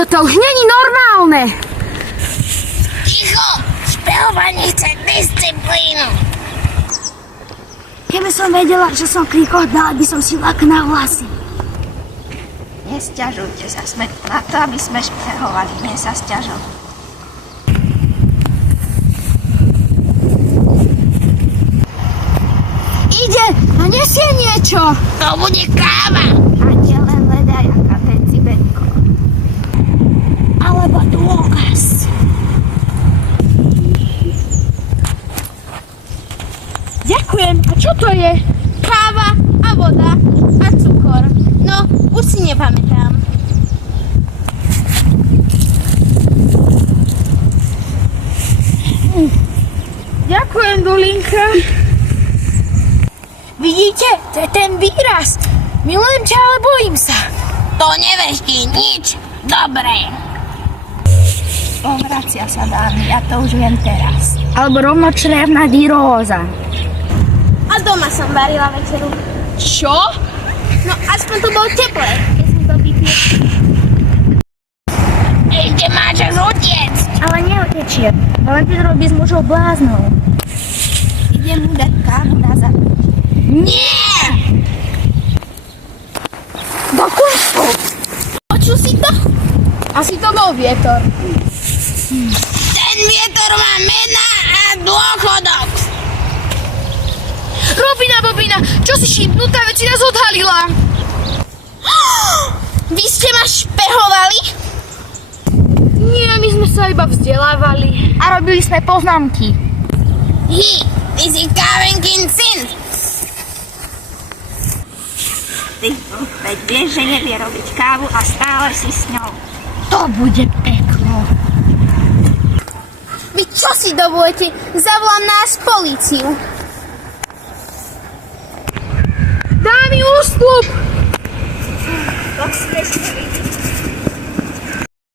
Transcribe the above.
Toto už není normálne. Ticho! Špehovanie chce disciplínu. Keby som vedela, že som krikol, dala by som si lak na vlasy. Nesťažujte sa, sme na to, aby sme špehovali, nie sa sťažovali. Ide a nesie niečo. To bude káva. A tie len ledajaká decibelko. Alebo dôkaz. Ďakujem. A čo to je? Káva a voda a cukor. No, už si nepamätám. Ďakujem, Dulinka. Vidíte? To je ten výraz. Milujem ťa, ale bojím sa. To neveští nič dobré. Povracia sa, dámy, ja to už viem teraz. Alebo rovnočrevná diróza. A doma som varila večeru. Čo? No, aspoň to bolo teplé, keď sme to vypili. Ešte má čas utiecť. Ale neutečie. Valentín robí z mužov bláznov. Idem mu dať kávu na zapitie. Nie! Do kúsku. Počul si to? Asi to bol vietor. Ten vietor má mena a dôchodok. Robina, Bobina, čo si šípnutá, veď si nás odhalila. Vy ste ma špehovali? Nie, my sme sa iba vzdelávali. A robili sme poznámky. Ty si kávenkin syn. Ty, veď vieš, že nevie robiť kávu a stále si s ňou. To bude peklo. Vy čo si dovolíte? Zavolám nás políciu. Daj mi úsľub.